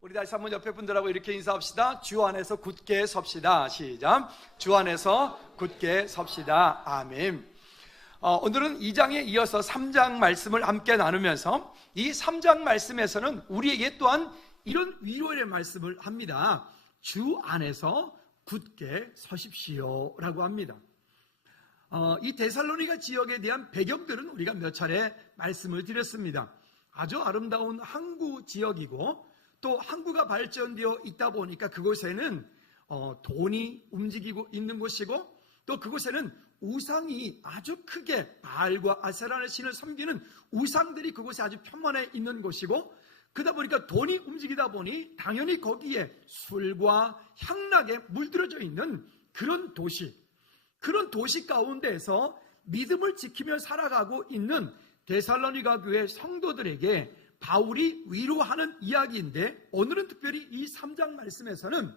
우리 다시 한번 옆에 분들하고 이렇게 인사합시다. 주 안에서 굳게 섭시다. 시작. 주 안에서 굳게 섭시다. 아멘. 오늘은 2장에 이어서 3장 말씀을 함께 나누면서 이 3장 말씀에서는 우리에게 또한 이런 위로의 말씀을 합니다. 주 안에서 굳게 서십시오 라고 합니다. 이 데살로니가 지역에 대한 배경들은 우리가 몇 차례 말씀을 드렸습니다. 아주 아름다운 항구 지역이고 또 항구가 발전되어 있다 보니까 그곳에는 돈이 움직이고 있는 곳이고 또 그곳에는 우상이 아주 크게 바알과 아세라의 신을 섬기는 우상들이 그곳에 아주 편만해 있는 곳이고 그러다 보니까 돈이 움직이다 보니 당연히 거기에 술과 향락에 물들어져 있는 그런 도시 가운데에서 믿음을 지키며 살아가고 있는 데살로니가 교회 성도들에게 바울이 위로하는 이야기인데 오늘은 특별히 이 3장 말씀에서는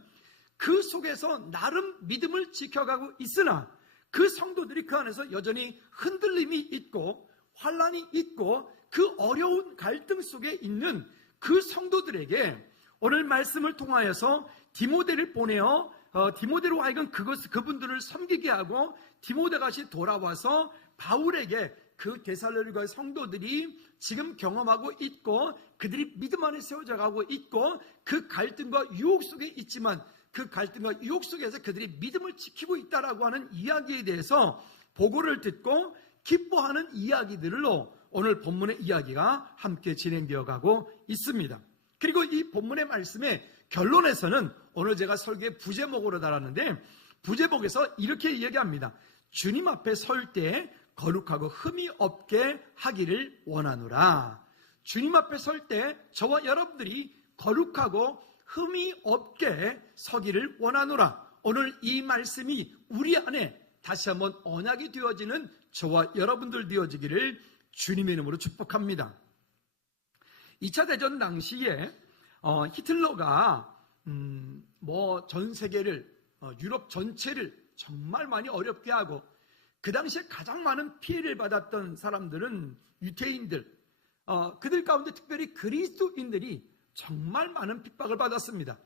그 속에서 나름 믿음을 지켜가고 있으나 그 성도들이 그 안에서 여전히 흔들림이 있고 환란이 있고 그 어려운 갈등 속에 있는 그 성도들에게 오늘 말씀을 통하여서 디모데를 보내어 디모데로 하여금 그분들을 섬기게 하고 디모데가 다시 돌아와서 바울에게 그 데살로니가 성도들이 지금 경험하고 있고 그들이 믿음 안에 세워져 가고 있고 그 갈등과 유혹 속에 있지만 그 갈등과 유혹 속에서 그들이 믿음을 지키고 있다라고 하는 이야기에 대해서 보고를 듣고 기뻐하는 이야기들로 오늘 본문의 이야기가 함께 진행되어 가고 있습니다. 그리고 이 본문의 말씀의 결론에서는 오늘 제가 설교의 부제목으로 달았는데 부제목에서 이렇게 이야기합니다. 주님 앞에 설 때 거룩하고 흠이 없게 하기를 원하노라. 주님 앞에 설 때 저와 여러분들이 거룩하고 흠이 없게 서기를 원하노라. 오늘 이 말씀이 우리 안에 다시 한번 언약이 되어지는 저와 여러분들 되어지기를 주님의 이름으로 축복합니다. 2차 대전 당시에 히틀러가 전 세계를 유럽 전체를 정말 많이 어렵게 하고 그 당시에 가장 많은 피해를 받았던 사람들은 유태인들, 그들 가운데 특별히 그리스도인들이 정말 많은 핍박을 받았습니다.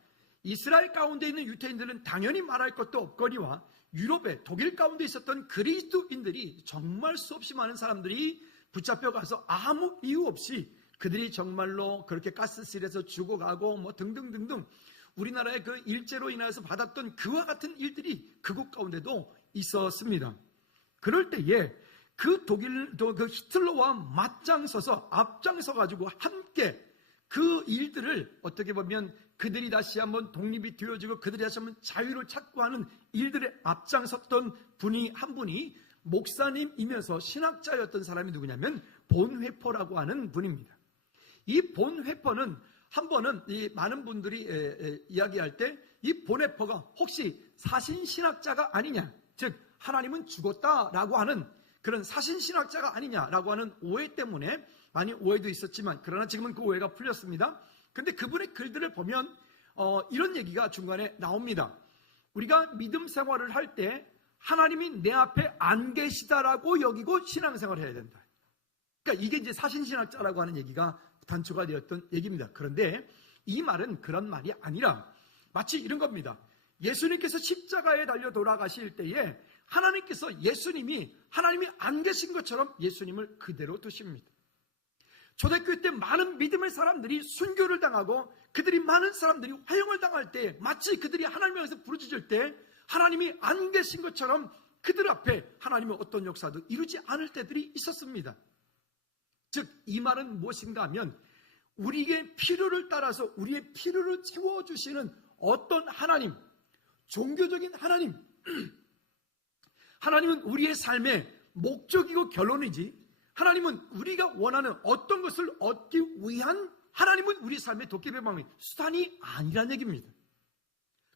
이스라엘 가운데 있는 유태인들은 당연히 말할 것도 없거니와 유럽의 독일 가운데 있었던 그리스도인들이 정말 수없이 많은 사람들이 붙잡혀가서 아무 이유 없이 그들이 정말로 그렇게 가스실에서 죽어가고 등등등등 우리나라의 그 일제로 인하여서 받았던 그와 같은 일들이 그곳 가운데도 있었습니다. 그럴 때에 그 히틀러와 맞장서서 앞장서가지고 함께 그 일들을 어떻게 보면 그들이 다시 한번 독립이 되어지고 그들이 다시 한번 자유를 찾고 하는 일들에 앞장섰던 분이 한 분이 목사님이면서 신학자였던 사람이 누구냐면 본회퍼라고 하는 분입니다. 이 본회퍼는 한 번은 많은 분들이 이야기할 때 이 본회퍼가 혹시 사신신학자가 아니냐, 즉 하나님은 죽었다라고 하는 그런 사신신학자가 아니냐라고 하는 오해 때문에 많이 오해도 있었지만 그러나 지금은 그 오해가 풀렸습니다. 그런데 그분의 글들을 보면 이런 얘기가 중간에 나옵니다. 우리가 믿음 생활을 할 때 하나님이 내 앞에 안 계시다라고 여기고 신앙생활을 해야 된다. 그러니까 이게 이제 사신신학자라고 하는 얘기가 단초가 되었던 얘기입니다. 그런데 이 말은 그런 말이 아니라 마치 이런 겁니다. 예수님께서 십자가에 달려 돌아가실 때에 하나님이 안 계신 것처럼 예수님을 그대로 두십니다. 초대교회 때 많은 믿음의 사람들이 순교를 당하고 그들이 많은 사람들이 화형을 당할 때 마치 그들이 하나님을 향해서 부르짖을 때 하나님이 안 계신 것처럼 그들 앞에 하나님의 어떤 역사도 이루지 않을 때들이 있었습니다. 즉 이 말은 무엇인가 하면 우리의 필요를 따라서 우리의 필요를 채워주시는 어떤 하나님, 종교적인 하나님, 하나님은 우리의 삶의 목적이고 결론이지 하나님은 우리가 원하는 어떤 것을 얻기 위한 하나님은 우리 삶의 도깨비 방법이 수단이 아니란 얘기입니다.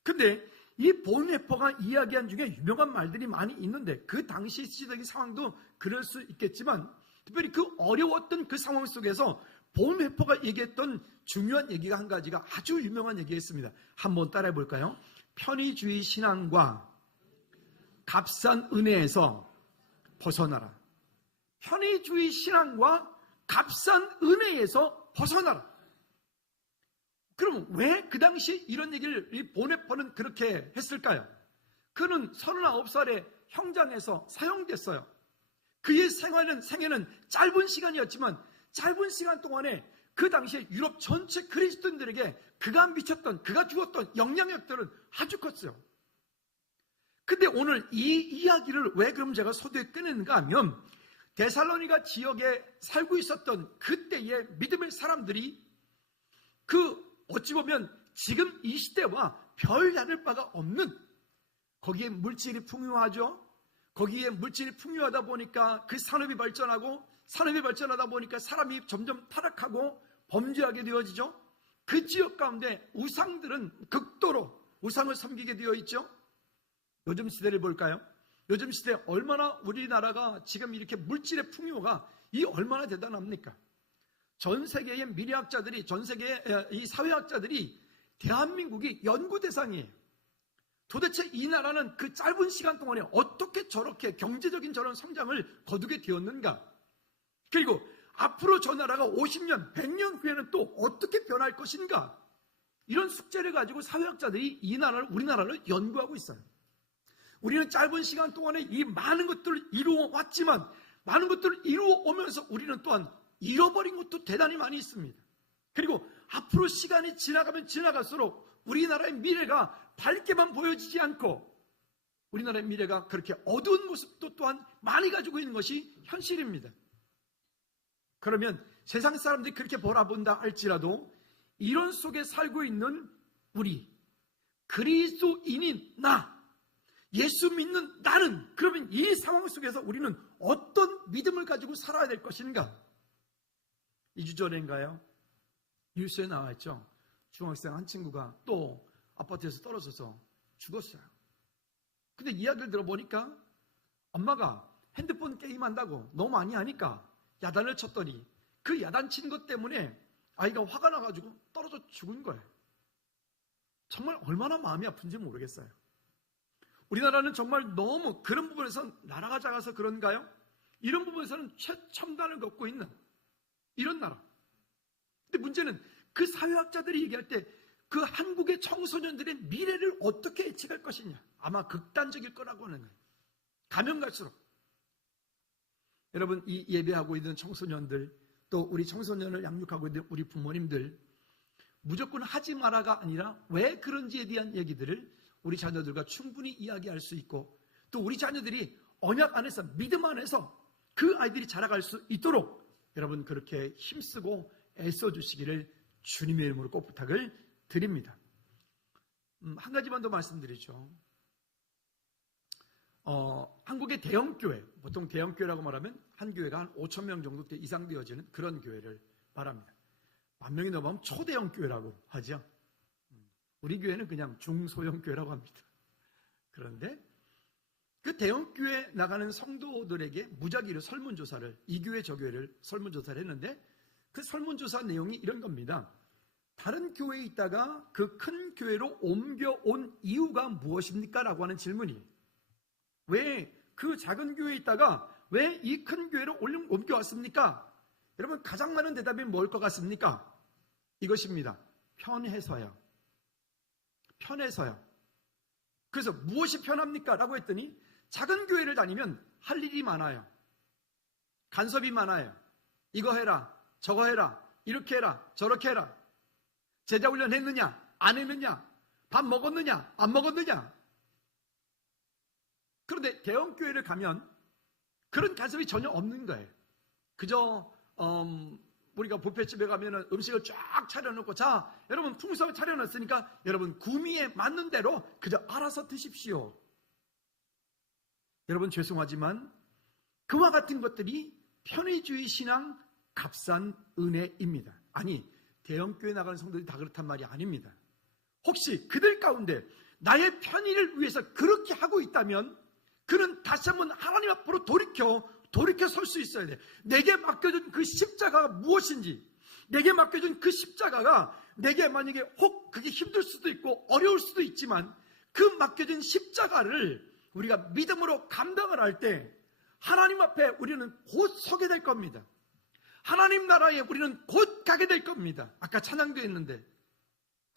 근데 이 본회퍼가 이야기한 중에 유명한 말들이 많이 있는데 그 당시 시대적인 상황도 그럴 수 있겠지만 특별히 그 어려웠던 그 상황 속에서 본회퍼가 얘기했던 중요한 얘기가 한 가지가 아주 유명한 얘기였습니다. 한번 따라해 볼까요? 편의주의 신앙과 값싼 은혜에서 벗어나라. 편의주의 신앙과 값싼 은혜에서 벗어나라. 그럼 왜 그 당시에 이런 얘기를 이 보네퍼는 그렇게 했을까요? 그는 39살에 형장에서 사형됐어요. 그의 생애는 짧은 시간이었지만 짧은 시간 동안에 그 당시에 유럽 전체 그리스도인들에게 그가 미쳤던, 그가 주었던 영향력들은 아주 컸어요. 근데 오늘 이 이야기를 왜 그럼 제가 소두에 꺼냈는가 하면 데살로니가 지역에 살고 있었던 그때의 믿음의 사람들이 어찌 보면 지금 이 시대와 별 다를 바가 없는, 거기에 물질이 풍요하죠. 거기에 물질이 풍요하다 보니까 그 산업이 발전하다 보니까 사람이 점점 타락하고 범죄하게 되어지죠. 그 지역 가운데 우상들은 극도로 우상을 섬기게 되어 있죠. 요즘 시대를 볼까요? 요즘 시대에 얼마나 우리나라가 지금 이렇게 물질의 풍요가 얼마나 대단합니까? 전 세계의 미래학자들이, 전 세계의 이 사회학자들이 대한민국이 연구 대상이에요. 도대체 이 나라는 그 짧은 시간 동안에 어떻게 저렇게 경제적인 저런 성장을 거두게 되었는가? 그리고 앞으로 저 나라가 50년, 100년 후에는 또 어떻게 변할 것인가? 이런 숙제를 가지고 사회학자들이 우리나라를 연구하고 있어요. 우리는 짧은 시간 동안에 이 많은 것들을 이루어 왔지만 많은 것들을 이루어 오면서 우리는 또한 잃어버린 것도 대단히 많이 있습니다. 그리고 앞으로 시간이 지나가면 지나갈수록 우리나라의 미래가 밝게만 보여지지 않고 우리나라의 미래가 그렇게 어두운 모습도 또한 많이 가지고 있는 것이 현실입니다. 그러면 세상 사람들이 그렇게 바라본다 할지라도 이런 속에 살고 있는 우리 그리스도인인 예수 믿는 나는, 그러면 이 상황 속에서 우리는 어떤 믿음을 가지고 살아야 될 것인가? 2주 전인가요? 뉴스에 나왔죠. 중학생 한 친구가 또 아파트에서 떨어져서 죽었어요. 근데 이야기를 들어보니까 엄마가 핸드폰 게임한다고 너무 많이 하니까 야단을 쳤더니 그 야단 친 것 때문에 아이가 화가 나가지고 떨어져 죽은 거예요. 정말 얼마나 마음이 아픈지 모르겠어요. 우리나라는 정말 너무 그런 부분에서 나라가 작아서 그런가요? 이런 부분에서는 최첨단을 걷고 있는 이런 나라. 근데 문제는 그 사회학자들이 얘기할 때 그 한국의 청소년들의 미래를 어떻게 예측할 것이냐. 아마 극단적일 거라고 하는 거예요. 가면 갈수록. 여러분, 이 예배하고 있는 청소년들, 또 우리 청소년을 양육하고 있는 우리 부모님들, 무조건 하지 마라가 아니라 왜 그런지에 대한 얘기들을 우리 자녀들과 충분히 이야기할 수 있고, 또 우리 자녀들이 언약 안에서, 믿음 안에서 그 아이들이 자라갈 수 있도록 여러분 그렇게 힘쓰고 애써주시기를 주님의 이름으로 꼭 부탁을 드립니다. 한 가지만 더 말씀드리죠. 한국의 대형교회, 보통 대형교회라고 말하면 한 교회가 한 5천 명 정도 이상 되어지는 그런 교회를 말합니다. 10,000명이 넘으면 초대형 교회라고 하죠. 우리 교회는 그냥 중소형 교회라고 합니다. 그런데 그 대형교회 나가는 성도들에게 무작위로 설문조사를, 이 교회 저 교회를 설문조사를 했는데 그 설문조사 내용이 이런 겁니다. 다른 교회에 있다가 그 큰 교회로 옮겨온 이유가 무엇입니까? 라고 하는 질문이, 왜 그 작은 교회에 있다가 왜 이 큰 교회로 옮겨왔습니까? 여러분 가장 많은 대답이 뭘 것 같습니까? 이것입니다. 편해서요. 편해서요. 그래서 무엇이 편합니까? 라고 했더니 작은 교회를 다니면 할 일이 많아요. 간섭이 많아요. 이거 해라, 저거 해라, 이렇게 해라, 저렇게 해라. 제자훈련 했느냐, 안 했느냐, 밥 먹었느냐, 안 먹었느냐. 그런데 대형교회를 가면 그런 간섭이 전혀 없는 거예요. 그저 우리가 뷔페집에 가면 음식을 쫙 차려놓고, 자 여러분 풍성하게 차려놨으니까 여러분 구미에 맞는 대로 그저 알아서 드십시오. 여러분 죄송하지만 그와 같은 것들이 편의주의 신앙, 값싼 은혜입니다. 아니, 대형교회 나가는 성도들이 다 그렇단 말이 아닙니다. 혹시 그들 가운데 나의 편의를 위해서 그렇게 하고 있다면 그는 다시 한번 하나님 앞으로 돌이켜 설 수 있어야 돼. 내게 맡겨준 그 십자가가 무엇인지, 내게 맡겨준 그 십자가가 내게 만약에 혹 그게 힘들 수도 있고 어려울 수도 있지만 그 맡겨진 십자가를 우리가 믿음으로 감당을 할 때 하나님 앞에 우리는 곧 서게 될 겁니다. 하나님 나라에 우리는 곧 가게 될 겁니다. 아까 찬양도 했는데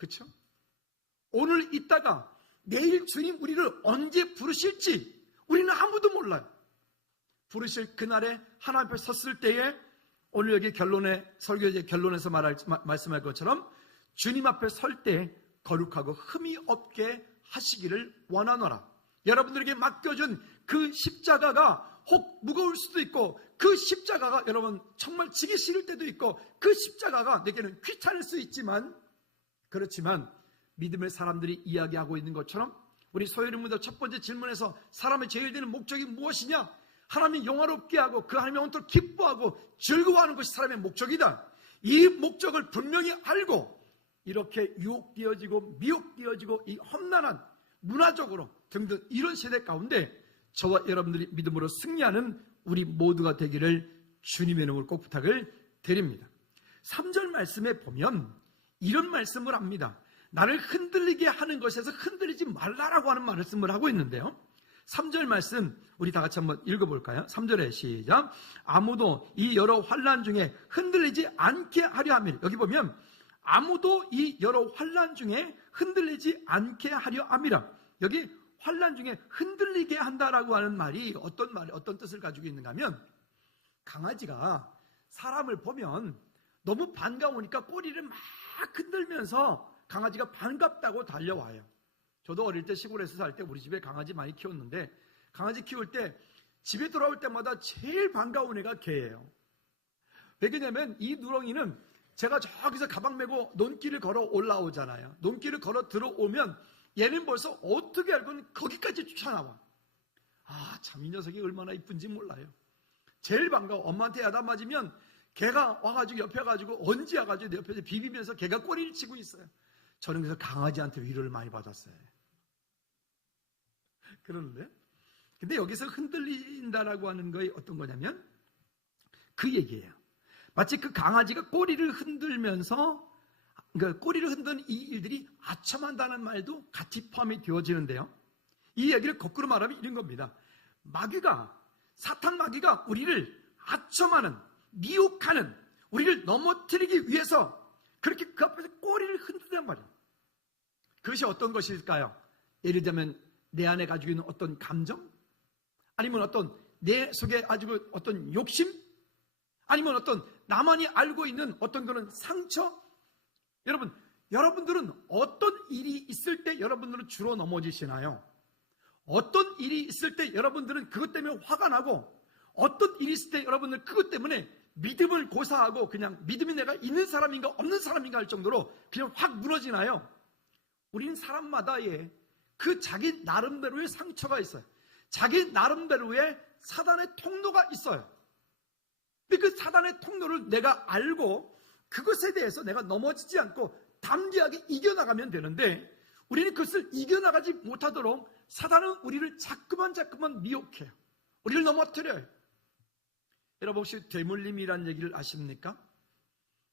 그렇죠? 오늘 있다가 내일 주님 우리를 언제 부르실지 우리는 아무도 몰라요. 부르실 그날에 하나님 앞에 섰을 때에 오늘 여기 설교의 결론에서 말씀할 것처럼 주님 앞에 설 때 거룩하고 흠이 없게 하시기를 원하노라. 여러분들에게 맡겨준 그 십자가가 혹 무거울 수도 있고, 그 십자가가 여러분 정말 지기 싫을 때도 있고, 그 십자가가 내게는 귀찮을 수 있지만, 그렇지만 믿음의 사람들이 이야기하고 있는 것처럼 우리 소혜림문도 첫 번째 질문에서 사람의 제일 되는 목적이 무엇이냐? 하나님이 영화롭게 하고 그 하나님의 온토록 기뻐하고 즐거워하는 것이 사람의 목적이다. 이 목적을 분명히 알고 이렇게 유혹되어지고 미혹되어지고 이 험난한 문화적으로 등등 이런 세대 가운데 저와 여러분들이 믿음으로 승리하는 우리 모두가 되기를 주님의 이름으로 꼭 부탁을 드립니다. 3절 말씀에 보면 이런 말씀을 합니다. 나를 흔들리게 하는 것에서 흔들리지 말라라고 하는 말씀을 하고 있는데요, 3절 말씀 우리 다 같이 한번 읽어볼까요? 3절에 시작. 아무도 이 여러 환난 중에 흔들리지 않게 하려 함이라. 여기 보면 아무도 이 여러 환난 중에 흔들리지 않게 하려 함이라. 여기 환난 중에 흔들리게 한다라고 하는 말이 어떤 뜻을 가지고 있는가 하면, 강아지가 사람을 보면 너무 반가우니까 꼬리를 막 흔들면서 강아지가 반갑다고 달려와요. 저도 어릴 때 시골에서 살 때 우리 집에 강아지 많이 키웠는데, 강아지 키울 때 집에 돌아올 때마다 제일 반가운 애가 개예요. 왜냐면 이 누렁이는 제가 저기서 가방 메고 논길을 걸어 올라오잖아요. 논길을 걸어 들어오면 얘는 벌써 어떻게 알고는 거기까지 쫓아나와. 참 이 녀석이 얼마나 이쁜지 몰라요. 제일 반가워. 엄마한테 야단 맞으면 개가 와가지고 옆에 와가지고 언제 와가지고 내 옆에서 비비면서 개가 꼬리를 치고 있어요. 저는 그래서 강아지한테 위로를 많이 받았어요. 그런데 근데 여기서 흔들린다라고 하는 거에 어떤 거냐면 그 얘기예요. 마치 그 강아지가 꼬리를 흔들면서, 그러니까 꼬리를 흔드는 이 일들이 아첨한다는 말도 같이 포함이 되어지는데요, 이 얘기를 거꾸로 말하면 이런 겁니다. 사탄 마귀가 우리를 아첨하는, 미혹하는, 우리를 넘어뜨리기 위해서 그렇게 그 앞에서 꼬리를 흔든단 말이에요. 그것이 어떤 것일까요? 예를 들면 내 안에 가지고 있는 어떤 감정, 아니면 어떤 내 속에 가지고 어떤 욕심, 아니면 어떤 나만이 알고 있는 어떤 그런 상처. 여러분들은 어떤 일이 있을 때 여러분들은 주로 넘어지시나요? 어떤 일이 있을 때 여러분들은 그것 때문에 화가 나고, 어떤 일이 있을 때 여러분들은 그것 때문에 믿음을 고사하고 그냥 믿음이 내가 있는 사람인가 없는 사람인가 할 정도로 그냥 확 무너지나요? 우린 사람마다의 그 자기 나름대로의 상처가 있어요. 자기 나름대로의 사단의 통로가 있어요. 근데 그 사단의 통로를 내가 알고 그것에 대해서 내가 넘어지지 않고 담대하게 이겨나가면 되는데, 우리는 그것을 이겨나가지 못하도록 사단은 우리를 자꾸만 미혹해요. 우리를 넘어뜨려요. 여러분 혹시 되물림이라는 얘기를 아십니까?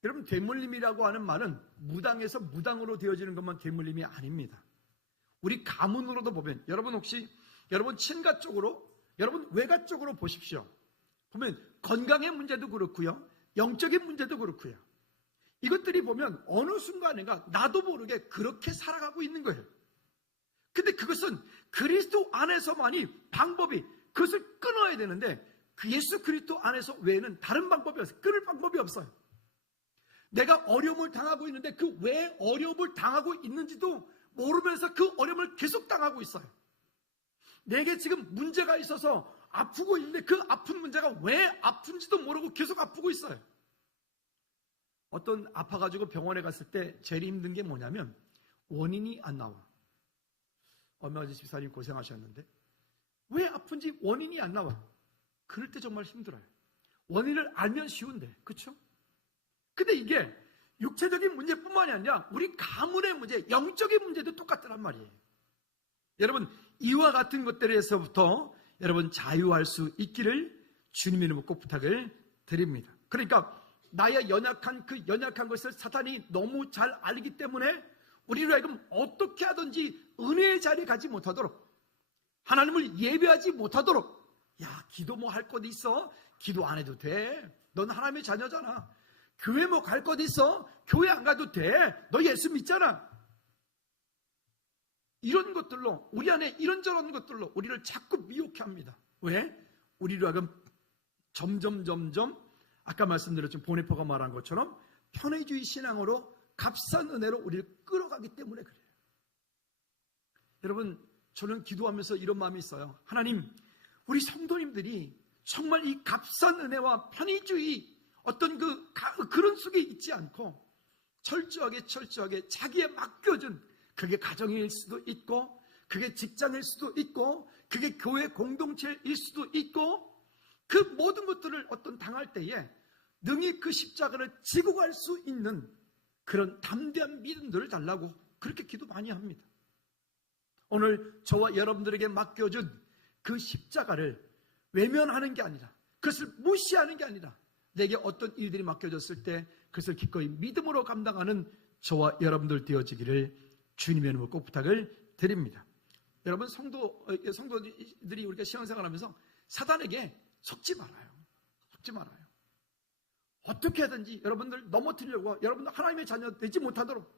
여러분, 되물림이라고 하는 말은 무당에서 무당으로 되어지는 것만 되물림이 아닙니다. 우리 가문으로도 보면, 여러분 혹시 여러분 친가 쪽으로, 여러분 외가 쪽으로 보십시오. 보면 건강의 문제도 그렇고요, 영적인 문제도 그렇고요, 이것들이 보면 어느 순간인가 나도 모르게 그렇게 살아가고 있는 거예요. 근데 그것은 그리스도 안에서만이 방법이, 그것을 끊어야 되는데 그 예수 그리스도 안에서 외에는 다른 방법이 없어요. 끊을 방법이 없어요. 내가 어려움을 당하고 있는데 그 왜 어려움을 당하고 있는지도 모르면서 그 어려움을 계속 당하고 있어요. 내게 지금 문제가 있어서 아프고 있는데 그 아픈 문제가 왜 아픈지도 모르고 계속 아프고 있어요. 어떤 아파가지고 병원에 갔을 때 제일 힘든 게 뭐냐면 원인이 안 나와. 엄마 아저씨 집사님 고생하셨는데 왜 아픈지 원인이 안 나와. 그럴 때 정말 힘들어요. 원인을 알면 쉬운데, 그렇죠? 근데 이게 육체적인 문제뿐만이 아니라 우리 가문의 문제, 영적인 문제도 똑같더란 말이에요. 여러분, 이와 같은 것들에서부터 여러분 자유할 수 있기를 주님의 이름으로 꼭 부탁을 드립니다. 그러니까 나의 연약한 그 연약한 것을 사탄이 너무 잘 알기 때문에 우리로 하여금 어떻게 하든지 은혜의 자리에 가지 못하도록, 하나님을 예배하지 못하도록, 야, 기도 뭐 할 것 있어? 기도 안 해도 돼. 넌 하나님의 자녀잖아. 교회 뭐 갈 것 있어? 교회 안 가도 돼. 너 예수 믿잖아. 이런 것들로, 우리 안에 이런저런 것들로 우리를 자꾸 미혹해 합니다. 왜? 우리로 하여금 점점 아까 말씀드렸죠. 보네퍼가 말한 것처럼 편의주의 신앙으로 값싼 은혜로 우리를 끌어가기 때문에 그래요. 여러분, 저는 기도하면서 이런 마음이 있어요. 하나님, 우리 성도님들이 정말 이 값싼 은혜와 편의주의 어떤 그런 속에 있지 않고 철저하게 자기에 맡겨준, 그게 가정일 수도 있고, 그게 직장일 수도 있고, 그게 교회 공동체일 수도 있고, 그 모든 것들을 어떤 당할 때에 능히 그 십자가를 지고 갈 수 있는 그런 담대한 믿음들을 달라고 그렇게 기도 많이 합니다. 오늘 저와 여러분들에게 맡겨준 그 십자가를 외면하는 게 아니라, 그것을 무시하는 게 아니라, 내게 어떤 일들이 맡겨졌을 때 그것을 기꺼이 믿음으로 감당하는 저와 여러분들 되어지기를 주님의 이름으로 꼭 부탁을 드립니다. 여러분, 성도들이 우리가 신앙생활하면서 사단에게 속지 말아요. 어떻게 하든지 여러분들 넘어뜨리려고, 여러분들 하나님의 자녀 되지 못하도록,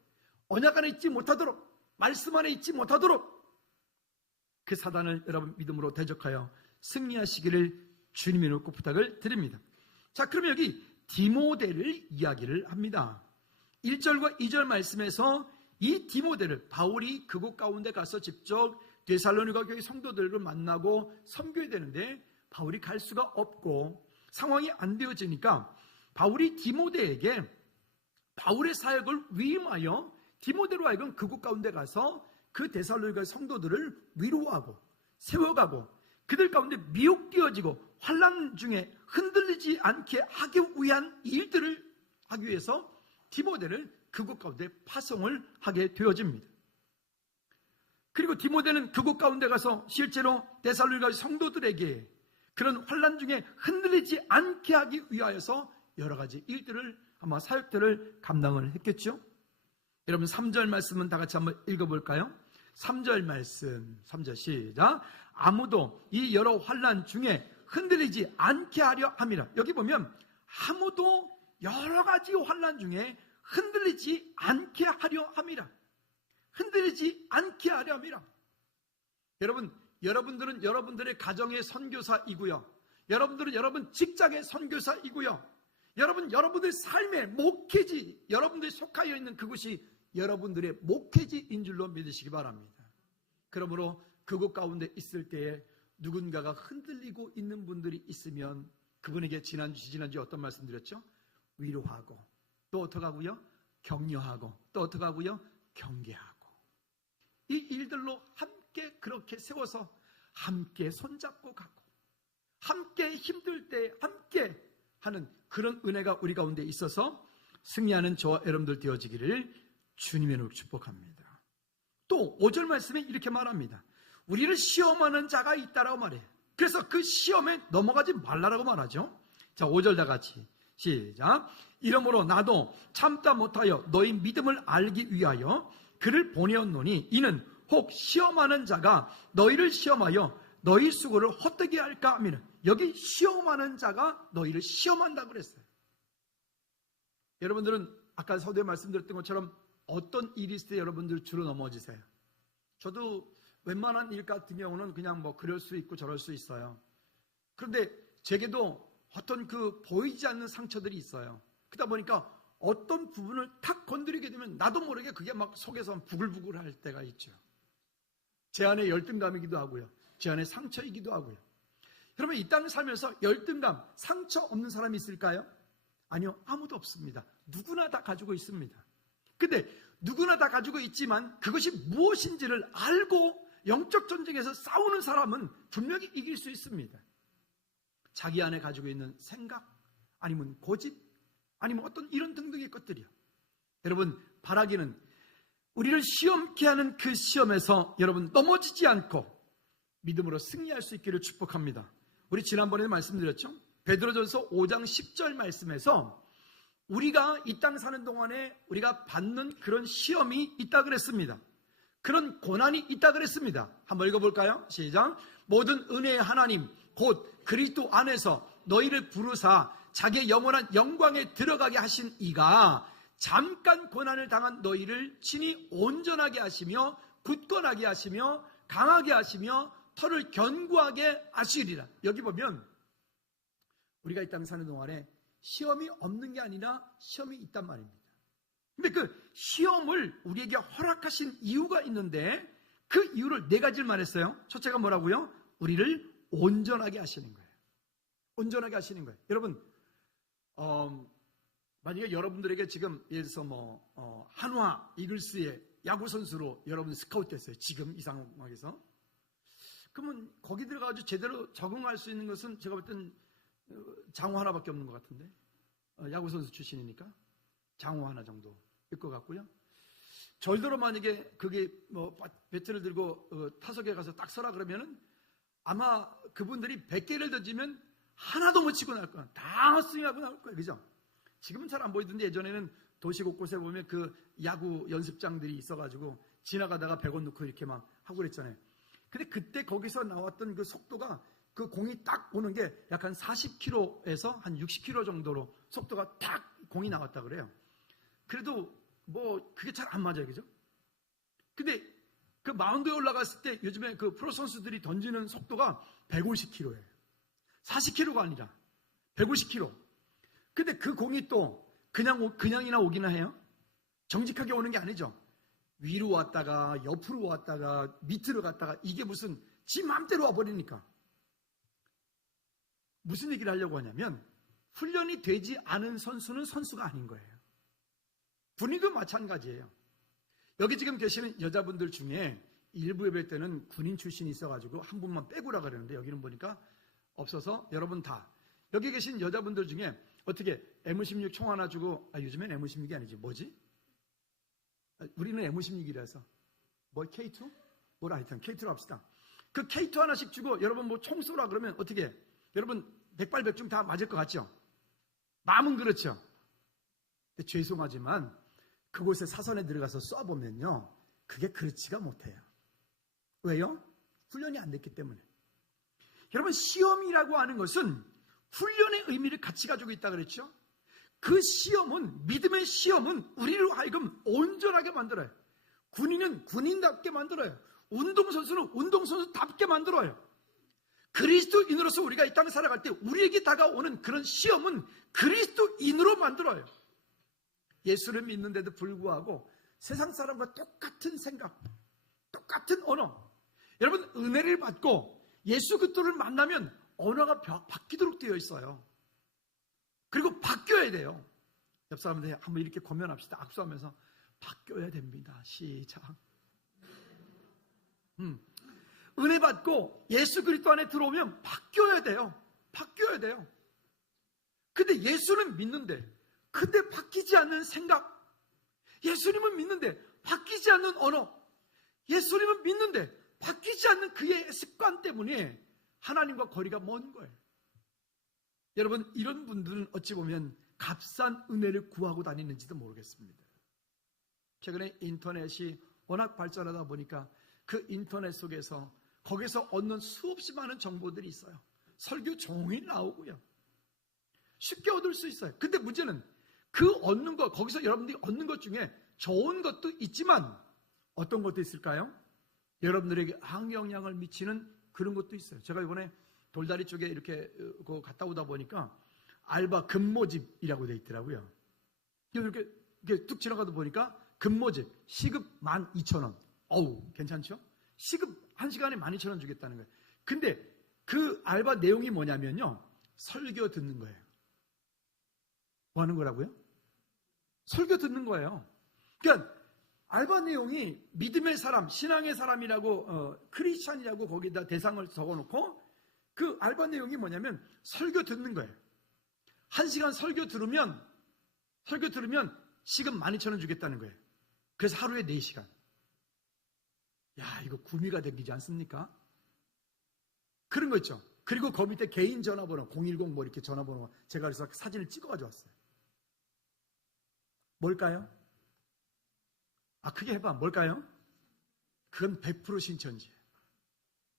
언약 안에 있지 못하도록, 말씀 안에 있지 못하도록 그 사단을 여러분 믿음으로 대적하여 승리하시기를 주님의 이름으로 꼭 부탁을 드립니다. 자, 그러면 여기 디모데를 이야기를 합니다. 1절과 2절 말씀에서 이 디모데를 바울이 그곳 가운데 가서 직접 데살로니가 교회 성도들을 만나고 섬겨야 되는데 바울이 갈 수가 없고 상황이 안 되어지니까 바울이 디모데에게 바울의 사역을 위임하여 디모데로 하여금 그곳 가운데 가서 그 데살로니가 성도들을 위로하고 세워가고 그들 가운데 미혹되어지고 환난 중에 흔들리지 않게 하기 위한 일들을 하기 위해서 디모데를 그곳 가운데 파송을 하게 되어집니다. 그리고 디모데는 그곳 가운데 가서 실제로 데살로니가 성도들에게 그런 환난 중에 흔들리지 않게 하기 위하여서 여러 가지 일들을, 아마 사역들을 감당을 했겠죠. 여러분 3절 말씀은 다 같이 한번 읽어볼까요? 3절 말씀, 3절 시작. 아무도 이 여러 환난 중에 흔들리지 않게 하려 함이라. 여기 보면 아무도 여러 가지 환난 중에 흔들리지 않게 하려 함이라. 흔들리지 않게 하려 함이라. 여러분들은 여러분들의 가정의 선교사이고요. 여러분들은 여러분 직장의 선교사이고요. 여러분들의 삶의 목회지, 여러분들이 속하여 있는 그곳이 여러분들의 목회지인 줄로 믿으시기 바랍니다. 그러므로 그곳 가운데 있을 때에 누군가가 흔들리고 있는 분들이 있으면 그분에게 지난주에 어떤 말씀 드렸죠? 위로하고 또 어떻게 하고요? 격려하고 또 어떻게 하고요? 경계하고 이 일들로 함께 그렇게 세워서 함께 손잡고 가고 함께 힘들 때 함께 하는 그런 은혜가 우리 가운데 있어서 승리하는 저와 여러분들 되어지기를 주님의 이름으로 축복합니다. 또 5절 말씀에 이렇게 말합니다. 우리를 시험하는 자가 있다라고 말해요. 그래서 그 시험에 넘어가지 말라라고 말하죠. 자, 5절 다 같이 시작. 이러므로 나도 참다 못하여 너희 믿음을 알기 위하여 그를 보내었노니 이는 혹 시험하는 자가 너희를 시험하여 너희 수고를 헛되게 할까 하면, 여기 시험하는 자가 너희를 시험한다고 그랬어요. 여러분들은 아까 서두에 말씀드렸던 것처럼 어떤 일이 있을 때 여러분들 주로 넘어지세요? 저도 웬만한 일 같은 경우는 그냥 뭐 그럴 수 있고 저럴 수 있어요. 그런데 제게도 어떤 보이지 않는 상처들이 있어요. 그러다 보니까 어떤 부분을 탁 건드리게 되면 나도 모르게 그게 막 속에서 부글부글 할 때가 있죠. 제 안에 열등감이기도 하고요. 제 안에 상처이기도 하고요. 여러분, 이 땅을 살면서 열등감, 상처 없는 사람이 있을까요? 아니요, 아무도 없습니다. 누구나 다 가지고 있습니다. 근데 누구나 다 가지고 있지만 그것이 무엇인지를 알고 영적 전쟁에서 싸우는 사람은 분명히 이길 수 있습니다. 자기 안에 가지고 있는 생각, 아니면 고집, 아니면 어떤 이런 등등의 것들이요. 여러분, 바라기는 우리를 시험케 하는 그 시험에서 여러분 넘어지지 않고 믿음으로 승리할 수 있기를 축복합니다. 우리 지난번에 말씀드렸죠? 베드로전서 5장 10절 말씀에서 우리가 이 땅 사는 동안에 우리가 받는 그런 시험이 있다 그랬습니다. 그런 고난이 있다 그랬습니다. 한번 읽어볼까요? 시작. 모든 은혜의 하나님 곧 그리스도 안에서 너희를 부르사 자기의 영원한 영광에 들어가게 하신 이가 잠깐 고난을 당한 너희를 친히 온전하게 하시며 굳건하게 하시며 강하게 하시며 털을 견고하게 하시리라. 여기 보면 우리가 이 땅 사는 동안에 시험이 없는 게 아니라 시험이 있단 말입니다. 근데 그 시험을 우리에게 허락하신 이유가 있는데 그 이유를 네 가지를 말했어요. 첫째가 뭐라고요? 우리를 온전하게 하시는 거예요. 온전하게 하시는 거예요. 여러분, 만약에 여러분들에게 지금 예를 들어서 한화 이글스의 야구 선수로 여러분 스카우트 됐어요. 지금 이 상황에서. 그러면 거기 들어가서 제대로 적응할 수 있는 것은 제가 볼 땐 장호 하나밖에 없는 것 같은데. 야구 선수 출신이니까 장호 하나 정도일 것 같고요. 절대로 만약에 그게 배트를 들고 타석에 가서 딱 서라 그러면은 아마 그분들이 100개를 던지면 하나도 못 치고 나올 거야. 다 스윙하고 나올 거예요. 그죠? 지금은 잘 안 보이던데 예전에는 도시 곳곳에 보면 그 야구 연습장들이 있어가지고 지나가다가 100원 넣고 이렇게 막 하고 그랬잖아요. 근데 그때 거기서 나왔던 그 속도가 그 공이 딱 오는 게 약간 40km에서 한 60km 정도로 속도가 딱 공이 나왔다 그래요. 그래도 그게 잘 안 맞아요. 그죠? 근데 그 마운드에 올라갔을 때 요즘에 그 프로 선수들이 던지는 속도가 150km예요. 40km가 아니라 150km. 근데 그 공이 또 그냥이나 오기나 해요? 정직하게 오는 게 아니죠. 위로 왔다가 옆으로 왔다가 밑으로 갔다가 이게 무슨 지 마음대로 와버리니까. 무슨 얘기를 하려고 하냐면 훈련이 되지 않은 선수는 선수가 아닌 거예요. 군인도 마찬가지예요. 여기 지금 계시는 여자분들 중에 일부 예배 때는 군인 출신이 있어가지고 한 분만 빼고라 그러는데 여기는 보니까 없어서 여러분 다 여기 계신 여자분들 중에 어떻게 M16 총 하나 주고 요즘엔 M16이 아니지 뭐지? 우리는 M16이라서 K2? 뭐라 하여튼 K2로 합시다. 그 K2 하나씩 주고 여러분 총 쏘라 그러면 어떻게 해? 여러분 백발백중 다 맞을 것 같죠? 마음은 그렇죠. 근데 죄송하지만 그곳에 사선에 들어가서 쏴보면요 그게 그렇지가 못해요. 왜요? 훈련이 안 됐기 때문에. 여러분 시험이라고 하는 것은 훈련의 의미를 같이 가지고 있다 그랬죠? 그 시험은 믿음의 시험은 우리로 하여금 온전하게 만들어요. 군인은 군인답게 만들어요. 운동선수는 운동선수답게 만들어요. 그리스도인으로서 우리가 이 땅에 살아갈 때 우리에게 다가오는 그런 시험은 그리스도인으로 만들어요. 예수를 믿는데도 불구하고 세상 사람과 똑같은 생각, 똑같은 언어. 여러분 은혜를 받고 예수 그리스도를 만나면 언어가 바뀌도록 되어 있어요. 그리고 바뀌어야 돼요. 옆 사람한테 한번 이렇게 고면합시다. 악수하면서 바뀌어야 됩니다. 시작. 은혜 받고 예수 그리스도 안에 들어오면 바뀌어야 돼요. 바뀌어야 돼요. 근데 예수는 믿는데 근데 바뀌지 않는 생각, 예수님은 믿는데 바뀌지 않는 언어, 예수님은 믿는데 바뀌지 않는 그의 습관 때문에 하나님과 거리가 먼 거예요. 여러분 이런 분들은 어찌 보면 값싼 은혜를 구하고 다니는지도 모르겠습니다. 최근에 인터넷이 워낙 발전하다 보니까 그 인터넷 속에서 거기서 얻는 수없이 많은 정보들이 있어요. 설교 종일 나오고요. 쉽게 얻을 수 있어요. 근데 문제는 그 얻는 것, 거기서 여러분들이 얻는 것 중에 좋은 것도 있지만 어떤 것도 있을까요? 여러분들에게 악영향을 미치는 그런 것도 있어요. 제가 이번에 돌다리 쪽에 이렇게 갔다 오다 보니까 알바 근모집이라고 되어 있더라고요. 이렇게 뚝 지나가다 보니까 근모집 시급 12,000원. 어우 괜찮죠? 시급 1시간에 12,000원 주겠다는 거예요. 근데 그 알바 내용이 뭐냐면요 설교 듣는 거예요. 뭐 하는 거라고요? 설교 듣는 거예요. 그러니까 알바 내용이 믿음의 사람, 신앙의 사람이라고 크리스찬이라고 거기다 대상을 적어놓고 그 알바 내용이 뭐냐면 설교 듣는 거예요. 1시간 설교 들으면 시급 12,000원 주겠다는 거예요. 그래서 하루에 4시간. 야, 이거 구미가 되지 않습니까? 그런 거 있죠. 그리고 그 밑에 개인 전화번호 010 뭐 이렇게 전화번호 제가 그래서 사진을 찍어 가져왔어요. 뭘까요? 크게 해봐. 뭘까요? 그건 100% 신천지예요.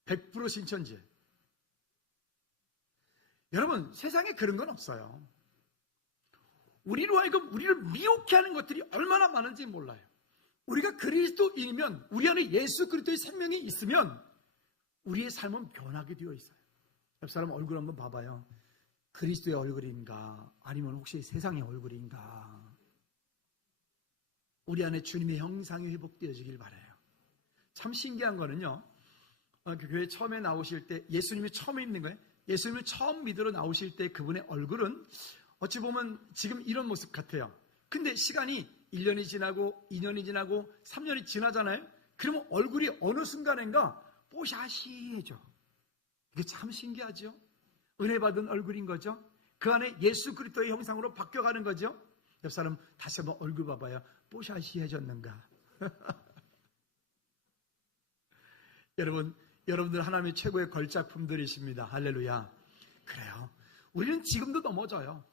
100% 신천지예요. 여러분 세상에 그런 건 없어요. 우리로 하여금 우리를 미혹해 하는 것들이 얼마나 많은지 몰라요. 우리가 그리스도인이면, 우리 안에 예수 그리스도의 생명이 있으면 우리의 삶은 변하게 되어 있어요. 옆 사람 얼굴 한번 봐봐요. 그리스도의 얼굴인가 아니면 혹시 세상의 얼굴인가? 우리 안에 주님의 형상이 회복되어지길 바라요. 참 신기한 거는요, 그 교회 처음에 나오실 때 예수님이 처음에 있는 거예요. 예수님을 처음 믿으러 나오실 때 그분의 얼굴은 어찌 보면 지금 이런 모습 같아요. 근데 시간이 1년이 지나고 2년이 지나고 3년이 지나잖아요. 그러면 얼굴이 어느 순간인가 뽀샤시해져. 이게 참 신기하죠. 은혜 받은 얼굴인 거죠. 그 안에 예수 그리스도의 형상으로 바뀌어가는 거죠. 옆 사람 다시 한번 얼굴 봐봐요. 뽀샤시해졌는가? 여러분들 하나님의 최고의 걸작품들이십니다. 할렐루야. 그래요. 우리는 지금도 넘어져요.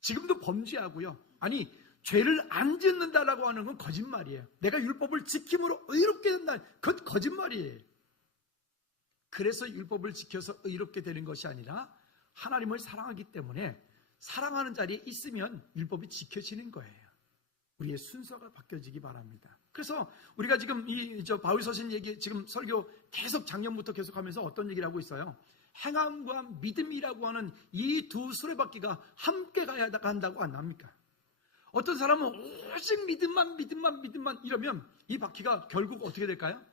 지금도 범죄하고요. 아니, 죄를 안 짓는다라고 하는 건 거짓말이에요. 내가 율법을 지킴으로 의롭게 된다. 그건 거짓말이에요. 그래서 율법을 지켜서 의롭게 되는 것이 아니라 하나님을 사랑하기 때문에 사랑하는 자리에 있으면 율법이 지켜지는 거예요. 우리의 순서가 바뀌어지기 바랍니다. 그래서 우리가 지금 바울 서신 얘기, 지금 설교 계속 작년부터 계속하면서 어떤 얘기를 하고 있어요? 행함과 믿음이라고 하는 이 두 수레바퀴가 함께 가야 한다고 안 합니까? 어떤 사람은 오직 믿음만 이러면 이 바퀴가 결국 어떻게 될까요?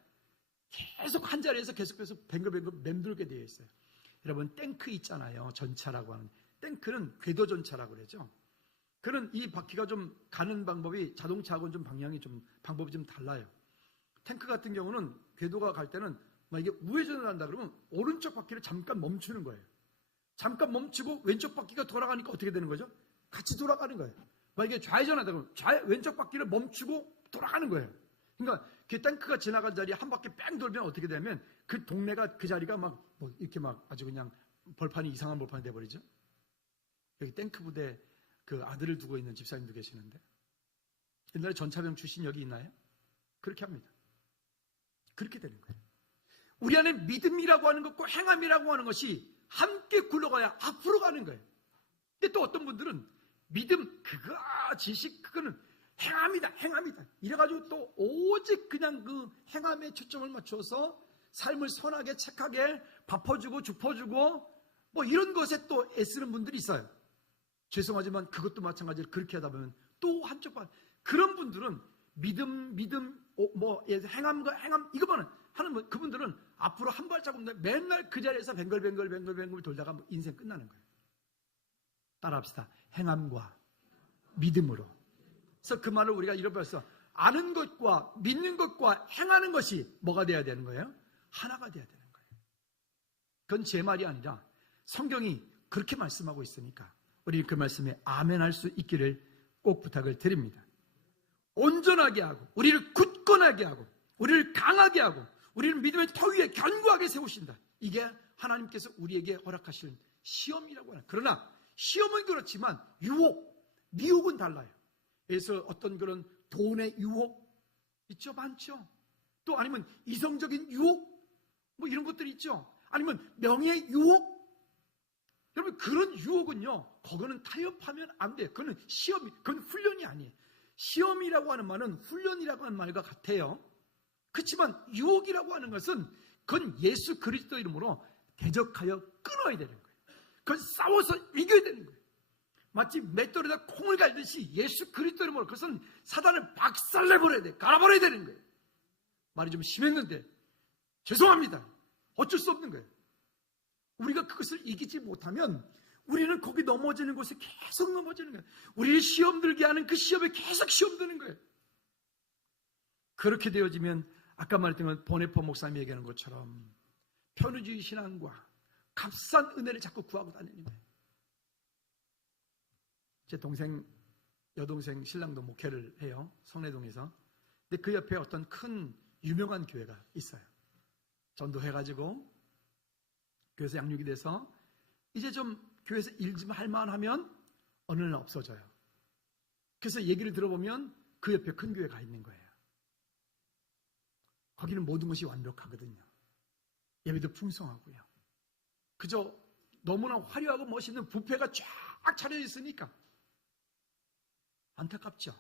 계속 한 자리에서 계속해서 뱅글뱅글 맴돌게 되어 있어요. 여러분, 탱크 있잖아요. 전차라고 하는. 탱크는 궤도 전차라고 그러죠. 그는 이 바퀴가 좀 가는 방법이 자동차하고는 좀 방법이 좀 달라요. 탱크 같은 경우는 궤도가 갈 때는 이게 우회전을 한다 그러면 오른쪽 바퀴를 잠깐 멈추는 거예요. 잠깐 멈추고 왼쪽 바퀴가 돌아가니까 어떻게 되는 거죠? 같이 돌아가는 거예요. 만약에 좌회전하다 그러면 왼쪽 바퀴를 멈추고 돌아가는 거예요. 그러니까 그 탱크가 지나간 자리에 한 바퀴 뺑 돌면 어떻게 되면 그 동네가, 그 자리가 이렇게 아주 그냥 이상한 벌판이 돼버리죠. 여기 탱크 부대 그 아들을 두고 있는 집사님도 계시는데, 옛날에 전차병 출신 여기 있나요? 그렇게 합니다. 그렇게 되는 거예요. 우리 안에 믿음이라고 하는 것과 행함이라고 하는 것이 함께 굴러가야 앞으로 가는 거예요. 근데 또 어떤 분들은 믿음, 지식, 그거는 행함이다. 이래가지고 또 오직 그냥 그 행함에 초점을 맞춰서 삶을 선하게, 착하게 밥퍼주고 죽퍼주고 이런 것에 또 애쓰는 분들이 있어요. 죄송하지만 그것도 마찬가지로 그렇게 하다 보면 또 한쪽 그런 분들은 믿음, 행함 이거만 하는 그분들은 앞으로 한 발자국 맨날 그 자리에서 뱅글뱅글 돌다가 인생 끝나는 거예요. 따라합시다. 행함과 믿음으로. 그래서 그 말을 우리가 잃어버렸어. 아는 것과 믿는 것과 행하는 것이 뭐가 돼야 되는 거예요? 하나가 돼야 되는 거예요. 그건 제 말이 아니라 성경이 그렇게 말씀하고 있으니까 우리 그 말씀에 아멘할 수 있기를 꼭 부탁을 드립니다. 온전하게 하고 우리를 굳건하게 하고 우리를 강하게 하고 우리를 믿음의 터 위에 견고하게 세우신다. 이게 하나님께서 우리에게 허락하시는 시험이라고 하는. 그러나 시험은 그렇지만 미혹은 달라요. 그래서 어떤 그런 돈의 유혹 있죠, 많죠. 또 아니면 이성적인 유혹 이런 것들이 있죠. 아니면 명예의 유혹. 여러분, 그런 유혹은요, 그거는 타협하면 안 돼요. 그건 그건 훈련이 아니에요. 시험이라고 하는 말은 훈련이라고 하는 말과 같아요. 그렇지만 유혹이라고 하는 것은 그건 예수 그리스도 이름으로 대적하여 끊어야 되는 거예요. 그건 싸워서 이겨야 되는 거예요. 마치 맷돌에다 콩을 갈듯이 예수 그리스도 이름으로 그것은 사단을 박살내버려야 돼. 갈아버려야 되는 거예요. 말이 좀 심했는데 죄송합니다. 어쩔 수 없는 거예요. 우리가 그것을 이기지 못하면 우리는 거기 넘어지는 곳에 계속 넘어지는 거예요. 우리를 시험 들게 하는 그 시험에 계속 시험 드는 거예요. 그렇게 되어지면 아까 말했던 보네포 목사님이 얘기하는 것처럼 편의주의 신앙과 값싼 은혜를 자꾸 구하고 다니는 거예요. 제 여동생 신랑도 목회를 해요. 성내동에서. 근데 그 옆에 어떤 큰 유명한 교회가 있어요. 전도해가지고 교회에서 양육이 돼서 이제 좀 교회에서 일 좀 할 만하면 어느 날 없어져요. 그래서 얘기를 들어보면 그 옆에 큰 교회 가 있는 거예요. 거기는 모든 것이 완벽하거든요. 예배도 풍성하고요. 그저 너무나 화려하고 멋있는 뷔페가 쫙 차려져 있으니까 안타깝죠.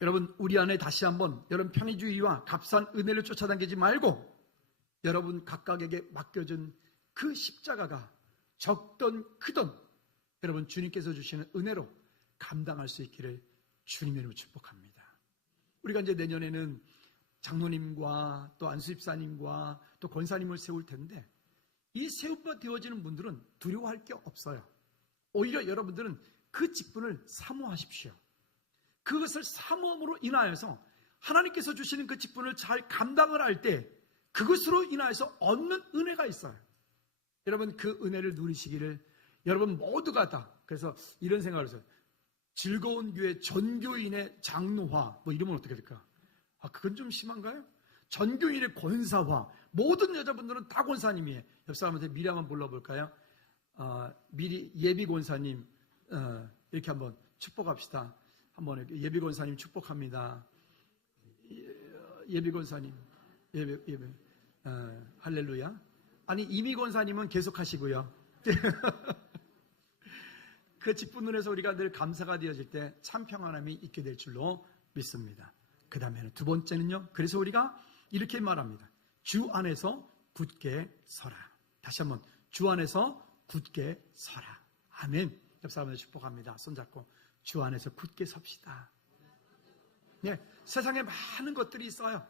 여러분, 우리 안에 다시 한번 여러분 편의주의와 값싼 은혜를 쫓아다니지 말고 여러분 각각에게 맡겨진 그 십자가가 적던 크던 여러분 주님께서 주시는 은혜로 감당할 수 있기를 주님의 이름으로 축복합니다. 우리가 이제 내년에는 장로님과 또 안수집사님과 또 권사님을 세울 텐데 이 세우가 되어지는 분들은 두려워할 게 없어요. 오히려 여러분들은 그 직분을 사모하십시오. 그것을 사모함으로 인하여서 하나님께서 주시는 그 직분을 잘 감당을 할 때 그것으로 인하여서 얻는 은혜가 있어요. 여러분 그 은혜를 누리시기를 여러분 모두가 다, 그래서 이런 생각을 했어요. 즐거운 교회 전교인의 장로화 뭐 이러면 어떻게 될까? 그건 좀 심한가요? 전교인의 권사화, 모든 여자분들은 다 권사님이에요. 옆 사람한테 미리 한번 불러볼까요? 미리 예비 권사님 이렇게 한번 축복합시다. 한번 예비 권사님 축복합니다. 예비 권사님, 예비, 할렐루야. 아니 이미 권사님은 계속 하시고요. 그 직분을 해서 우리가 늘 감사가 되어질 때 참 평안함이 있게 될 줄로 믿습니다. 그 다음에는 두 번째는요. 그래서 우리가 이렇게 말합니다. 주 안에서 굳게 서라. 다시 한번 주 안에서 굳게 서라. 아멘. 옆 사람들 축복합니다. 손잡고 주 안에서 굳게 섭시다. 네, 세상에 많은 것들이 있어요.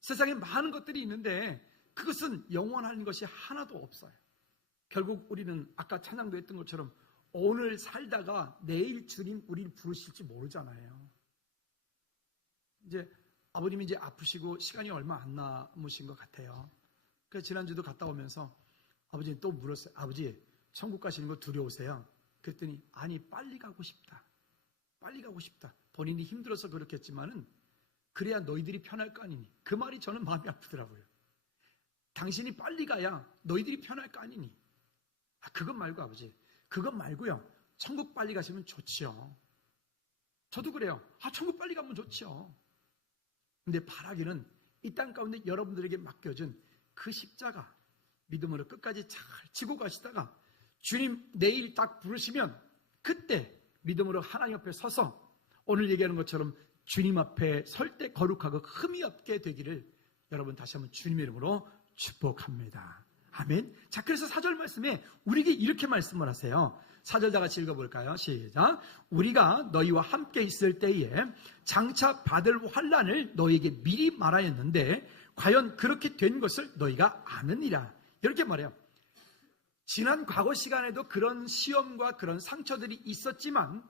세상에 많은 것들이 있는데 그것은 영원한 것이 하나도 없어요. 결국 우리는 아까 찬양도 했던 것처럼 오늘 살다가 내일 주님 우리를 부르실지 모르잖아요. 이제 아버님이 이제 아프시고 시간이 얼마 안 남으신 것 같아요. 그래서 지난주도 갔다 오면서 아버지는 또 물었어요. 아버지 천국 가시는 거 두려우세요? 그랬더니 아니 빨리 가고 싶다. 빨리 가고 싶다. 본인이 힘들어서 그렇겠지만은 그래야 너희들이 편할 거 아니니. 그 말이 저는 마음이 아프더라고요. 당신이 빨리 가야 너희들이 편할 거 아니니. 그것 말고 아버지, 그것 말고요. 천국 빨리 가시면 좋지요. 저도 그래요. 천국 빨리 가면 좋지요. 근데 바라기는 이 땅 가운데 여러분들에게 맡겨진 그 십자가 믿음으로 끝까지 잘 지고 가시다가 주님 내일 딱 부르시면 그때 믿음으로 하나님 앞에 서서 오늘 얘기하는 것처럼 주님 앞에 설 때 거룩하고 흠이 없게 되기를 여러분 다시 한번 주님의 이름으로 축복합니다. 아멘. 자, 그래서 4절 말씀에 우리에게 이렇게 말씀을 하세요. 4절 다 같이 읽어볼까요? 시작. 우리가 너희와 함께 있을 때에 장차 받을 환난을 너희에게 미리 말하였는데 과연 그렇게 된 것을 너희가 아느니라. 이렇게 말해요. 지난 과거 시간에도 그런 시험과 그런 상처들이 있었지만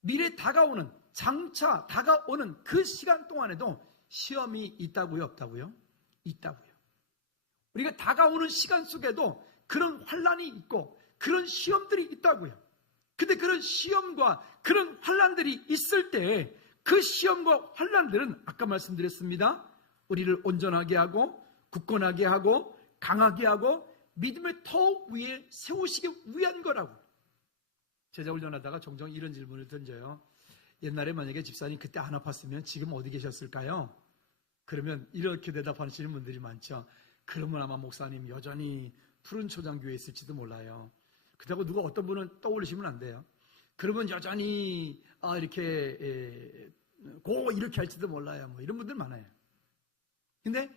미래 다가오는 장차 다가오는 그 시간 동안에도 시험이 있다고요? 없다고요? 있다고요. 우리가 다가오는 시간 속에도 그런 환난이 있고 그런 시험들이 있다고요. 근데 그런 시험과 그런 환난들이 있을 때 그 시험과 환난들은 아까 말씀드렸습니다. 우리를 온전하게 하고 굳건하게 하고 강하게 하고 믿음의 터 위에 세우시기 위한 거라고. 제자 훈련하다가 종종 이런 질문을 던져요. 옛날에 만약에 집사님 그때 안 아팠으면 지금 어디 계셨을까요? 그러면 이렇게 대답하시는 분들이 많죠. 그러면 아마 목사님 여전히 푸른 초장교회에 있을지도 몰라요. 그렇다고 누가 어떤 분은 떠올리시면 안 돼요. 그러면 여전히 이렇게 이렇게 할지도 몰라요. 뭐 이런 분들 많아요. 근데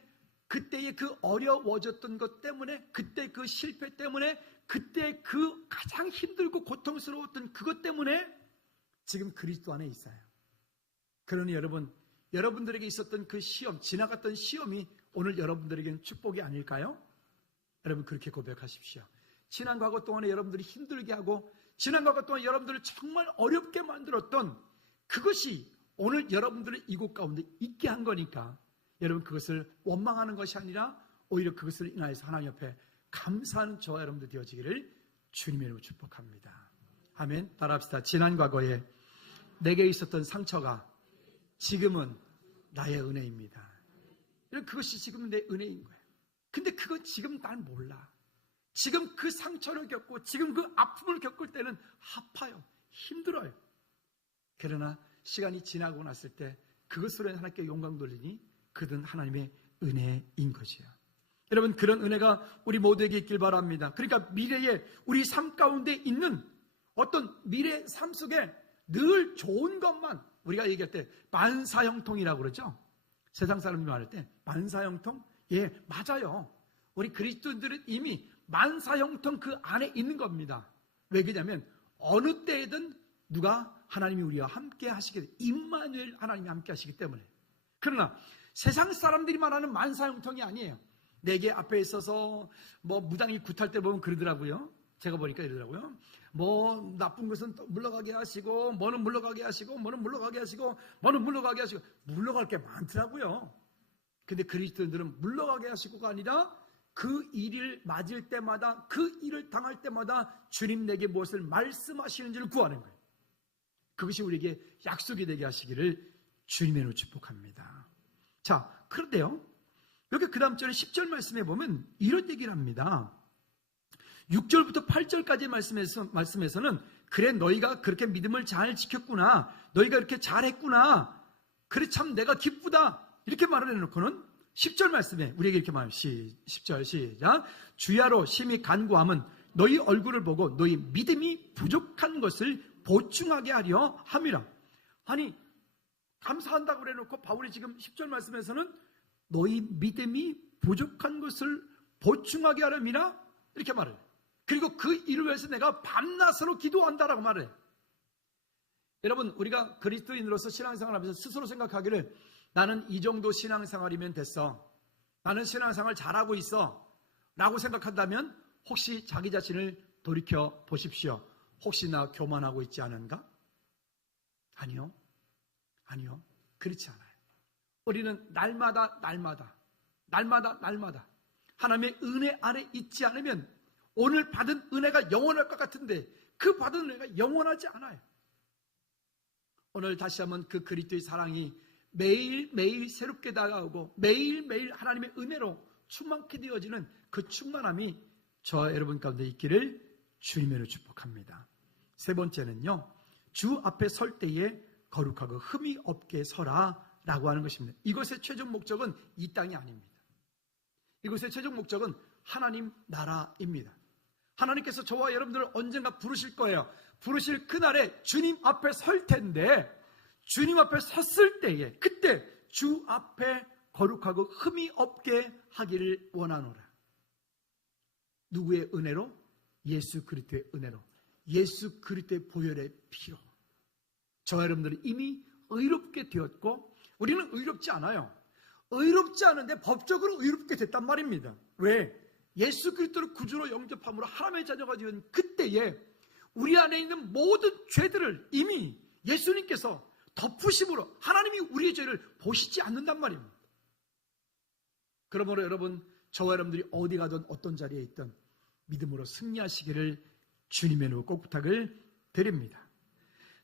그때의 그 어려워졌던 것 때문에, 그때 그 실패 때문에, 그때 그 가장 힘들고 고통스러웠던 그것 때문에 지금 그리스도 안에 있어요. 그러니 여러분들에게 있었던 그 시험, 지나갔던 시험이 오늘 여러분들에게는 축복이 아닐까요? 여러분 그렇게 고백하십시오. 지난 과거 동안에 여러분들이 힘들게 하고 지난 과거 동안 여러분들을 정말 어렵게 만들었던 그것이 오늘 여러분들의 이곳 가운데 있게 한 거니까 여러분 그것을 원망하는 것이 아니라 오히려 그것을 인하여서 하나님 옆에 감사하는 저와 여러분들 되어지기를 주님의 이름으로 축복합니다. 아멘. 따라합시다. 지난 과거에 내게 있었던 상처가 지금은 나의 은혜입니다. 그것이 지금 내 은혜인 거예요. 근데 그건 지금 난 몰라. 지금 그 상처를 겪고 지금 그 아픔을 겪을 때는 아파요. 힘들어요. 그러나 시간이 지나고 났을 때 그것으로 하나님께 영광 돌리니 그든 하나님의 은혜인 것이에요. 여러분 그런 은혜가 우리 모두에게 있길 바랍니다. 그러니까 미래에 우리 삶 가운데 있는 어떤 미래 삶 속에 늘 좋은 것만 우리가 얘기할 때 만사형통이라고 그러죠. 세상 사람들이 말할 때 만사형통? 예, 맞아요. 우리 그리스도인들은 이미 만사형통 그 안에 있는 겁니다. 왜 그러냐면 어느 때에든 누가 하나님이 우리와 함께 하시게 돼. 임마누엘 하나님이 함께 하시기 때문에. 그러나 세상 사람들이 말하는 만사형통이 아니에요. 내게 앞에 있어서 뭐 무당이 굿할 때 보면 그러더라고요. 제가 보니까 이러더라고요. 뭐 나쁜 것은 물러가게 하시고 뭐는 물러가게 하시고 뭐는 물러가게 하시고 뭐는 물러가게 하시고 물러갈 게 많더라고요. 근데 그리스도인들은 물러가게 하시고가 아니라 그 일을 맞을 때마다 그 일을 당할 때마다 주님 내게 무엇을 말씀하시는지를 구하는 거예요. 그것이 우리에게 약속이 되게 하시기를 주님의 이름으로 축복합니다. 자, 그런데요, 여기 그 다음 절에 10절 말씀에 보면 이런 얘기를 합니다. 6절부터 8절까지 말씀에서는 그래 너희가 그렇게 믿음을 잘 지켰구나, 너희가 이렇게 잘했구나, 그래 참 내가 기쁘다, 이렇게 말을 해놓고는 10절 말씀에 우리에게 이렇게 말해요. 10절 시작. 주야로 심히 간구함은 너희 얼굴을 보고 너희 믿음이 부족한 것을 보충하게 하려 함이라. 아니, 감사한다고 그래놓고 바울이 지금 10절 말씀에서는 너희 믿음이 부족한 것을 보충하게 하려미라 이렇게 말해요. 그리고 그 일을 위해서 내가 밤낮으로 기도한다라고 말해요. 여러분, 우리가 그리스도인으로서 신앙생활을 하면서 스스로 생각하기를 나는 이 정도 신앙생활이면 됐어, 나는 신앙생활 잘하고 있어 라고 생각한다면 혹시 자기 자신을 돌이켜 보십시오. 혹시 나 교만하고 있지 않은가? 아니요, 그렇지 않아요. 우리는 날마다 하나님의 은혜 아래 있지 않으면 오늘 받은 은혜가 영원할 것 같은데 그 받은 은혜가 영원하지 않아요. 오늘 다시 한번 그 그리스도의 사랑이 매일매일 새롭게 다가오고 매일매일 하나님의 은혜로 충만케 되어지는 그 충만함이 저와 여러분 가운데 있기를 주님으로 축복합니다. 세 번째는요, 주 앞에 설 때에 거룩하고 흠이 없게 서라 라고 하는 것입니다. 이것의 최종 목적은 이 땅이 아닙니다. 이것의 최종 목적은 하나님 나라입니다. 하나님께서 저와 여러분들을 언젠가 부르실 거예요. 부르실 그날에 주님 앞에 설 텐데, 주님 앞에 섰을 때에 그때 주 앞에 거룩하고 흠이 없게 하기를 원하노라. 누구의 은혜로? 예수 그리스도의 은혜로, 예수 그리스도의 보혈의 피로. 저와 여러분들은 이미 의롭게 되었고, 우리는 의롭지 않아요. 의롭지 않은데 법적으로 의롭게 됐단 말입니다. 왜? 예수 그리스도를 구주로 영접함으로 하나님의 자녀가 되은 그때에 우리 안에 있는 모든 죄들을 이미 예수님께서 덮으심으로 하나님이 우리의 죄를 보시지 않는단 말입니다. 그러므로 여러분, 저와 여러분들이 어디 가든 어떤 자리에 있든 믿음으로 승리하시기를 주님의 이름으로 꼭 부탁을 드립니다.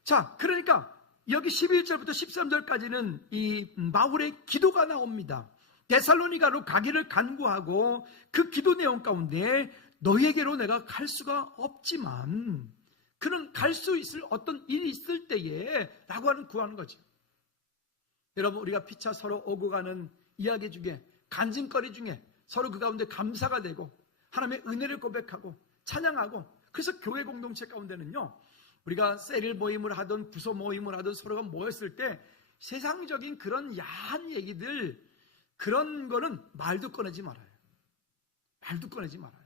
자, 그러니까 여기 11절부터 13절까지는 이 바울의 기도가 나옵니다. 데살로니가로 가기를 간구하고 그 기도 내용 가운데 너희에게로 내가 갈 수가 없지만 그는 갈 수 있을 어떤 일이 있을 때에 라고 하는 구하는 거죠. 여러분, 우리가 피차 서로 오고 가는 이야기 중에, 간증거리 중에 서로 그 가운데 감사가 되고 하나님의 은혜를 고백하고 찬양하고, 그래서 교회 공동체 가운데는요, 우리가 셀일 모임을 하든 부서 모임을 하든 서로가 모였을 때 세상적인 그런 야한 얘기들, 그런 거는 말도 꺼내지 말아요. 말도 꺼내지 말아요.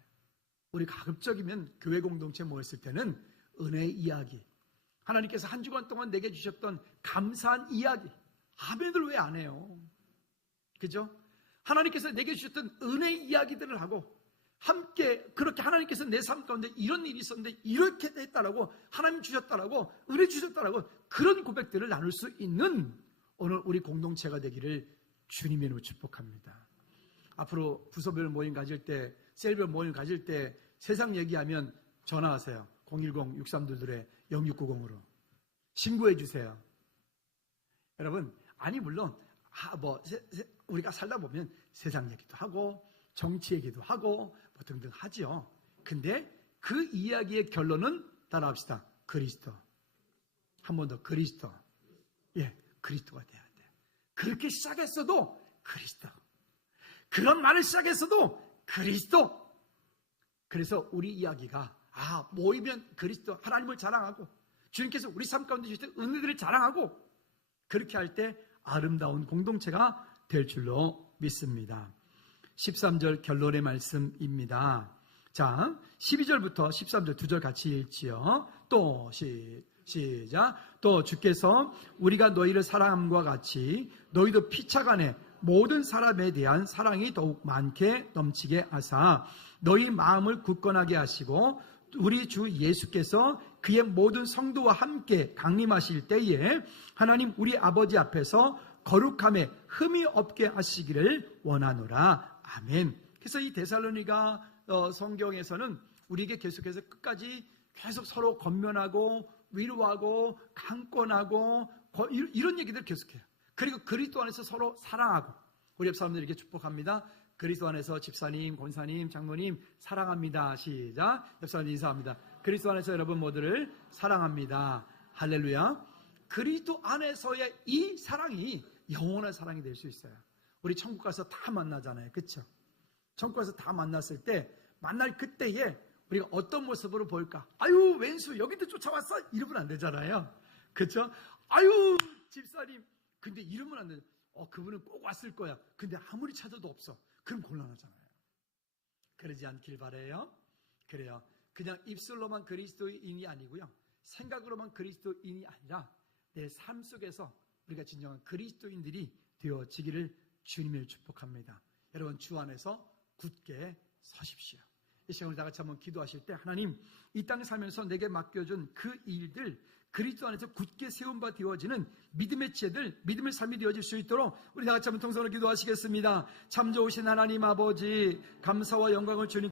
우리 가급적이면 교회 공동체 모였을 때는 은혜의 이야기, 하나님께서 한 주간 동안 내게 주셨던 감사한 이야기, 아멘을 왜 안 해요? 그죠? 하나님께서 내게 주셨던 은혜의 이야기들을 하고 함께 그렇게 하나님께서 내 삶 가운데 이런 일이 있었는데 이렇게 했다라고, 하나님 주셨다라고, 은혜 주셨다라고, 그런 고백들을 나눌 수 있는 오늘 우리 공동체가 되기를 주님의 이름으로 축복합니다. 앞으로 부서별 모임 가질 때, 셀별 모임 가질 때 세상 얘기하면 전화하세요. 010-6322-0690으로 신고해 주세요. 여러분, 아니 물론 우리가 살다 보면 세상 얘기도 하고 정치 얘기도 하고 뭐 등등 하죠. 근데 그 이야기의 결론은 따라합시다. 그리스도. 한 번 더, 그리스도. 예, 그리스도가 돼야 돼. 그렇게 시작했어도 그리스도. 그런 말을 시작했어도 그리스도. 그래서 우리 이야기가 모이면 그리스도, 하나님을 자랑하고 주님께서 우리 삶 가운데 주신 은혜들을 자랑하고 그렇게 할 때 아름다운 공동체가 될 줄로 믿습니다. 13절 결론의 말씀입니다. 자, 12절부터 13절 2절 같이 읽지요. 또 시작. 또 주께서 우리가 너희를 사랑함과 같이 너희도 피차간에 모든 사람에 대한 사랑이 더욱 많게 넘치게 하사 너희 마음을 굳건하게 하시고 우리 주 예수께서 그의 모든 성도와 함께 강림하실 때에 하나님 우리 아버지 앞에서 거룩함에 흠이 없게 하시기를 원하노라. 아멘. 그래서 이 데살로니가 성경에서는 우리에게 계속해서 끝까지 계속 서로 권면하고 위로하고 강권하고 이런 얘기들 계속해요. 그리고 그리스도 안에서 서로 사랑하고, 우리 옆 사람들에게 축복합니다. 그리스도 안에서 집사님, 권사님, 장로님 사랑합니다. 시작. 옆 사람들 인사합니다. 그리스도 안에서 여러분 모두를 사랑합니다. 할렐루야. 그리스도 안에서의 이 사랑이 영원한 사랑이 될 수 있어요. 우리 천국 가서 다 만나잖아요. 그렇죠? 천국 가서 다 만났을 때, 만날 그때에 우리가 어떤 모습으로 보일까? 아유, 왼수 여기도 쫓아왔어? 이러면 안 되잖아요. 그렇죠? 아유, 집사님. 근데 이러면 안 돼. 그분은 꼭 왔을 거야. 근데 아무리 찾아도 없어. 그럼 곤란하잖아요. 그러지 않길 바라요. 그래요. 그냥 입술로만 그리스도인이 아니고요. 생각으로만 그리스도인이 아니라 내 삶 속에서 우리가 진정한 그리스도인들이 되어지기를 주님을 축복합니다. 여러분 주 안에서 굳게 서십시오. 이 시간 우리 다 같이 한번 기도하실 때, 하나님 이 땅에 살면서 내게 맡겨준 그 일들 그리스도 안에서 굳게 세운 바 되어지는 믿음의 지혜들, 믿음의 삶이 되어질 수 있도록 우리 다 같이 한번 통성으로 기도하시겠습니다. 참 좋으신 하나님 아버지, 감사와 영광을 주님